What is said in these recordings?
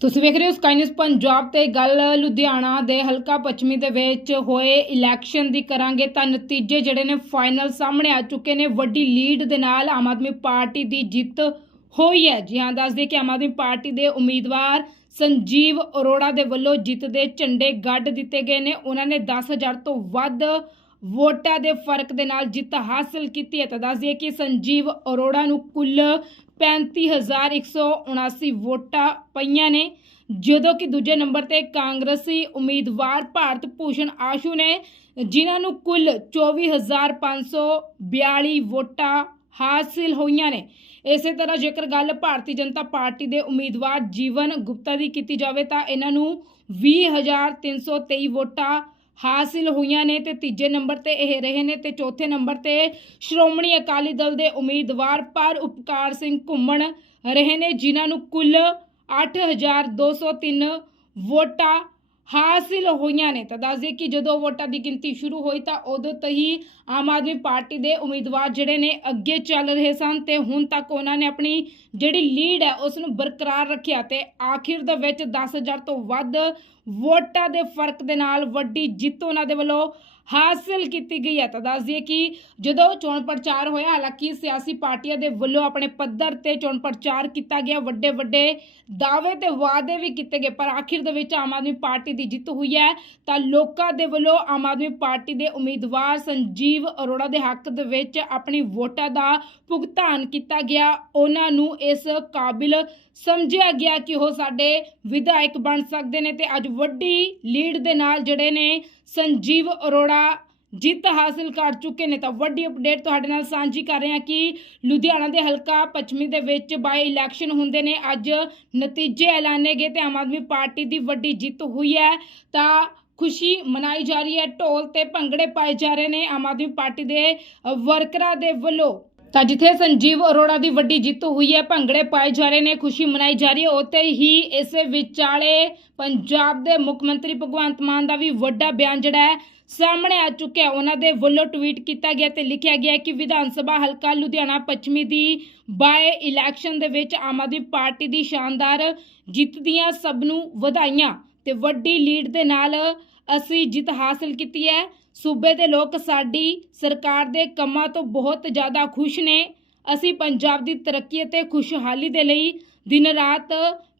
ਤੁਸੀਂ ਵੇਖ ਰਹੇ ਹੋ ਸਕਾਈ ਨਿਊਜ਼ ਪੰਜਾਬ ਤੇ ਗੱਲ ਲੁਧਿਆਣਾ ਦੇ ਹਲਕਾ ਪੱਛਮੀ ਦੇ ਵਿੱਚ ਹੋਏ ਇਲੈਕਸ਼ਨ ਦੀ ਕਰਾਂਗੇ ਤਾਂ ਨਤੀਜੇ ਜਿਹੜੇ ਨੇ ਫਾਈਨਲ ਸਾਹਮਣੇ ਆ ਚੁੱਕੇ ਨੇ। ਵੱਡੀ ਲੀਡ ਦੇ ਨਾਲ ਆਮ ਆਦਮੀ ਪਾਰਟੀ ਦੀ ਜਿੱਤ ਹੋਈ ਹੈ। ਜੀ ਹਾਂ, ਦੱਸਦੇ ਕਿ ਆਮ ਆਦਮੀ ਪਾਰਟੀ ਦੇ ਉਮੀਦਵਾਰ ਸੰਜੀਵ ਅਰੋੜਾ ਦੇ ਵੱਲੋਂ ਜਿੱਤ ਦੇ ਝੰਡੇ ਗੱਡ ਦਿੱਤੇ ਗਏ ਨੇ। ਉਹਨਾਂ ਨੇ 10000 ਤੋਂ ਵੱਧ ਵੋਟਾਂ ਦੇ ਫ਼ਰਕ ਦੇ ਨਾਲ ਜਿੱਤ ਹਾਸਲ ਕੀਤੀ ਹੈ। ਤਾਂ ਦੱਸ ਦਈਏ ਕਿ ਸੰਜੀਵ ਅਰੋੜਾ ਨੂੰ ਕੁੱਲ 35179 ਵੋਟਾਂ ਪਈਆਂ ਨੇ। ਜਦੋਂ ਕਿ ਦੂਜੇ ਨੰਬਰ ਤੇ ਕਾਂਗਰਸੀ ਉਮੀਦਵਾਰ ਭਾਰਤ ਭੂਸ਼ਣ ਆਸ਼ੂ ਨੇ, ਜਿਨ੍ਹਾਂ ਨੂੰ ਕੁੱਲ 24542 ਵੋਟਾਂ ਹਾਸਿਲ ਹੋਈਆਂ ਨੇ। ਇਸੇ ਤਰ੍ਹਾਂ ਜੇਕਰ ਗੱਲ ਭਾਰਤੀ ਜਨਤਾ ਪਾਰਟੀ ਦੇ ਉਮੀਦਵਾਰ ਜੀਵਨ ਗੁਪਤਾ ਦੀ ਕੀਤੀ ਜਾਵੇ ਤਾਂ ਇਹਨਾਂ ਨੂੰ 20323 ਵੋਟਾਂ ਹਾਸਿਲ ਹੋਈਆਂ ਨੇ ਤੇ ਤੀਜੇ ਨੰਬਰ ਤੇ ਇਹ ਰਹੇ ਨੇ ਤੇ ਚੌਥੇ ਨੰਬਰ ਤੇ ਸ਼੍ਰੋਮਣੀ ਅਕਾਲੀ ਦਲ ਦੇ ਉਮੀਦਵਾਰ ਪਰ ਉਪਕਾਰ ਸਿੰਘ ਘੁੰਮਣ ਰਹੇ ਨੇ, ਜਿਨ੍ਹਾਂ ਨੂੰ ਕੁੱਲ 8203 ਵੋਟਾਂ ਹਾਸਿਲ ਹੋਈਆਂ ਨੇ। ਤਾਂ ਦੱਸ ਦਈਏ ਕਿ ਜਦੋਂ ਵੋਟਾਂ ਦੀ ਗਿਣਤੀ ਸ਼ੁਰੂ ਹੋਈ ਤਾਂ ਉਦੋਂ ਤੋਂ ਹੀ ਆਮ ਆਦਮੀ ਪਾਰਟੀ ਦੇ ਉਮੀਦਵਾਰ ਜਿਹੜੇ ਨੇ ਅੱਗੇ ਚੱਲ ਰਹੇ ਸਨ ਤੇ ਹੁਣ ਤੱਕ ਉਹਨਾਂ ਨੇ ਆਪਣੀ ਜਿਹੜੀ ਲੀਡ ਹੈ ਉਸ ਨੂੰ ਬਰਕਰਾਰ ਰੱਖਿਆ ਤੇ ਆਖਿਰ ਦੇ ਵਿੱਚ 10000 ਤੋਂ ਵੱਧ ਵੋਟਾਂ ਦੇ ਫ਼ਰਕ ਦੇ ਨਾਲ ਵੱਡੀ ਜਿੱਤ ਉਹਨਾਂ ਦੇ ਵੱਲੋਂ ਹਾਸਲ ਕੀਤੀ ਗਈ ਹੈ। ਤਾਂ ਦੱਸ ਦਈਏ ਕਿ ਜਦੋਂ ਚੋਣ ਪ੍ਰਚਾਰ ਹੋਇਆ, ਹਾਲਾਂਕਿ ਸਿਆਸੀ ਪਾਰਟੀਆਂ ਦੇ ਵੱਲੋਂ ਆਪਣੇ ਪੱਧਰ ਤੇ ਚੋਣ ਪ੍ਰਚਾਰ ਕੀਤਾ ਗਿਆ ਵੱਡੇ ਵੱਡੇ ਦਾਅਵੇ ਤੇ ਵਾਅਦੇ ਵੀ ਕੀਤੇ ਗਏ, ਪਰ ਆਖਿਰ ਦੇ ਵਿੱਚ ਆਮ ਆਦਮੀ ਪਾਰਟੀ ਦੀ ਜਿੱਤ ਹੋਈ ਹੈ। ਤਾਂ ਲੋਕਾਂ ਦੇ ਵੱਲੋਂ ਆਮ ਆਦਮੀ ਪਾਰਟੀ ਦੇ ਉਮੀਦਵਾਰ ਸੰਜੀਵ ਅਰੋੜਾ ਦੇ ਹੱਕ ਦੇ ਵਿੱਚ ਆਪਣੀ ਵੋਟਾਂ ਦਾ ਭੁਗਤਾਨ ਕੀਤਾ ਗਿਆ। ਉਹਨਾਂ ਨੂੰ ਇਸ ਕਾਬਿਲ ਸਮਝਿਆ ਗਿਆ ਕਿ ਉਹ ਸਾਡੇ ਵਿਧਾਇਕ ਬਣ ਸਕਦੇ ਨੇ ਤੇ ਅੱਜ ਵੱਡੀ ਲੀਡ ਦੇ ਨਾਲ ਜਿਹੜੇ ਨੇ ਸੰਜੀਵ ਅਰੋੜਾ ਜਿੱਤ ਹਾਸਲ ਕਰ ਚੁੱਕੇ ਨੇ। ਤਾਂ ਵੱਡੀ ਅਪਡੇਟ ਤੁਹਾਡੇ ਨਾਲ ਸਾਂਝੀ ਕਰ ਰਹੇ ਹਾਂ ਕਿ ਲੁਧਿਆਣਾ ਦੇ ਹਲਕਾ ਪੱਛਮੀ ਦੇ ਵਿੱਚ ਬਾਈ ਇਲੈਕਸ਼ਨ ਹੁੰਦੇ ਨੇ। ਅੱਜ ਨਤੀਜੇ ਐਲਾਨੇ ਗਏ ਤੇ ਆਮ ਆਦਮੀ ਪਾਰਟੀ ਦੀ ਵੱਡੀ ਜਿੱਤ ਹੋਈ ਹੈ। ਤਾਂ ਖੁਸ਼ੀ ਮਨਾਈ ਜਾ ਰਹੀ ਹੈ। ਢੋਲ ਤੇ ਭੰਗੜੇ ਪਾਏ ਜਾ ਰਹੇ ਨੇ। ਆਮ ਆਦਮੀ ਪਾਰਟੀ ਦੇ ਵਰਕਰਾਂ ਦੇ ਵੱਲੋਂ ਤਾਂ ਜਿੱਥੇ ਸੰਜੀਵ ਅਰੋੜਾ ਦੀ ਵੱਡੀ ਜਿੱਤ ਹੋਈ ਹੈ, ਭੰਗੜੇ ਪਾਏ ਜਾ ਰਹੇ ਨੇ, ਖੁਸ਼ੀ ਮਨਾਈ ਜਾ ਰਹੀ ਹੈ, ਉੱਥੇ ਹੀ ਇਸ ਵਿਚਾਲੇ ਪੰਜਾਬ ਦੇ ਮੁੱਖ ਮੰਤਰੀ ਭਗਵੰਤ ਮਾਨ ਦਾ ਵੀ ਵੱਡਾ ਬਿਆਨ ਜਿਹੜਾ ਹੈ, ਸਾਹਮਣੇ ਆ ਚੁੱਕਿਆ ਉਹਨਾਂ ਦੇ ਵੱਲੋਂ ਟਵੀਟ ਕੀਤਾ ਗਿਆ ਤੇ ਲਿਖਿਆ ਗਿਆ ਕਿ ਵਿਧਾਨ ਸਭਾ ਹਲਕਾ ਲੁਧਿਆਣਾ ਪੱਛਮੀ ਦੀ ਬਾਏ ਇਲੈਕਸ਼ਨ ਦੇ ਵਿੱਚ ਆਮ ਆਦਮੀ ਪਾਰਟੀ ਦੀ ਸ਼ਾਨਦਾਰ ਜਿੱਤ ਦੀਆਂ ਸਭ ਨੂੰ ਵਧਾਈਆਂ। ਤੇ ਵੱਡੀ ਲੀਡ ਦੇ ਨਾਲ ਅਸੀਂ ਜਿੱਤ ਹਾਸਲ ਕੀਤੀ ਹੈ। ਸੂਬੇ ਦੇ ਲੋਕ ਸਾਡੀ ਸਰਕਾਰ ਦੇ ਕੰਮਾਂ ਤੋਂ ਬਹੁਤ ਜ਼ਿਆਦਾ ਖੁਸ਼ ਨੇ। ਅਸੀਂ ਪੰਜਾਬ ਦੀ ਤਰੱਕੀ ਅਤੇ ਖੁਸ਼ਹਾਲੀ ਦੇ ਲਈ ਦਿਨ ਰਾਤ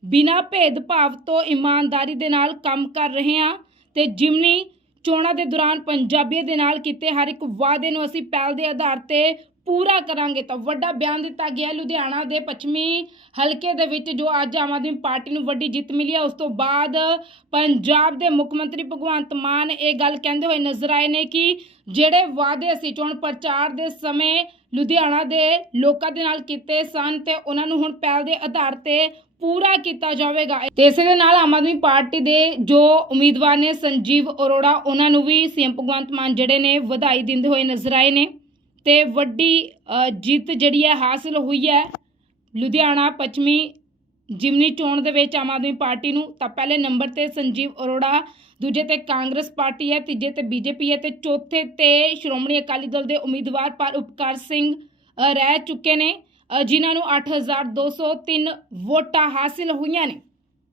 ਬਿਨਾਂ ਭੇਦਭਾਵ ਤੋਂ ਇਮਾਨਦਾਰੀ ਦੇ ਨਾਲ ਕੰਮ ਕਰ ਰਹੇ ਹਾਂ ਤੇ ਜਿਮਨੀ ਚੋਣਾਂ ਦੇ ਦੌਰਾਨ ਪੰਜਾਬੀਆਂ ਦੇ ਨਾਲ ਕੀਤੇ ਹਰ ਇੱਕ ਵਾਅਦੇ ਨੂੰ ਅਸੀਂ ਪਹਿਲ ਦੇ ਆਧਾਰ ਤੇ ਪੂਰਾ ਕਰਾਂਗੇ। ਤਾਂ ਵੱਡਾ ਬਿਆਨ ਦਿੱਤਾ ਗਿਆ ਲੁਧਿਆਣਾ ਦੇ ਪੱਛਮੀ ਹਲਕੇ ਦੇ ਵਿੱਚ ਜੋ ਅੱਜ ਆਮ ਆਦਮੀ ਪਾਰਟੀ ਨੂੰ ਵੱਡੀ ਜਿੱਤ ਮਿਲੀ ਹੈ। ਉਸ ਤੋਂ ਬਾਅਦ ਪੰਜਾਬ ਦੇ ਮੁੱਖ ਮੰਤਰੀ ਭਗਵੰਤ ਮਾਨ ਇਹ ਗੱਲ ਕਹਿੰਦੇ ਹੋਏ ਨਜ਼ਰ ਆਏ ਨੇ ਕਿ ਜਿਹੜੇ ਵਾਅਦੇ ਅਸੀਂ ਚੋਣ ਪ੍ਰਚਾਰ ਦੇ ਸਮੇਂ ਲੁਧਿਆਣਾ ਦੇ ਲੋਕਾਂ ਦੇ ਨਾਲ ਕੀਤੇ ਸਨ ਤੇ ਉਹਨਾਂ ਨੂੰ ਹੁਣ ਪਹਿਲ ਦੇ ਆਧਾਰ ਤੇ ਪੂਰਾ ਕੀਤਾ ਜਾਵੇਗਾ। ਤੇ ਇਸੇ ਦੇ ਨਾਲ ਆਮ ਆਦਮੀ ਪਾਰਟੀ ਦੇ ਜੋ ਉਮੀਦਵਾਰ ਨੇ ਸੰਜੀਵ ਅਰੋੜਾ, ਉਹਨਾਂ ਨੂੰ ਵੀ ਸੀਐਮ ਭਗਵੰਤ ਮਾਨ ਜਿਹੜੇ ਨੇ ਵਧਾਈ ਦਿੰਦੇ ਹੋਏ ਨਜ਼ਰ ਆਏ ਨੇ। ਤੇ ਵੱਡੀ ਜਿੱਤ ਜਿਹੜੀ ਹੈ, ਹਾਸਲ ਹੋਈ ਹੈ ਲੁਧਿਆਣਾ ਪੱਛਮੀ ਜਿਮਨੀ ਚੋਣ ਦੇ ਵਿੱਚ ਆਮ ਆਦਮੀ ਪਾਰਟੀ ਨੂੰ। ਤਾਂ ਪਹਿਲੇ ਨੰਬਰ ਤੇ ਸੰਜੀਵ ਅਰੋੜਾ, ਦੂਜੇ ਤੇ ਕਾਂਗਰਸ ਪਾਰਟੀ ਹੈ, ਤੀਜੇ ਤੇ ਬੀਜੇਪੀ ਹੈ ਤੇ ਚੌਥੇ ਤੇ ਸ਼੍ਰੋਮਣੀ ਅਕਾਲੀ ਦਲ ਦੇ ਉਮੀਦਵਾਰ ਪਰ ਉਪਕਾਰ ਸਿੰਘ ਰਹਿ ਚੁੱਕੇ ਨੇ। ਜਿਨ੍ਹਾਂ ਨੂੰ 8203 ਵੋਟਾਂ ਹਾਸਿਲ ਹੋਈਆਂ ਨੇ।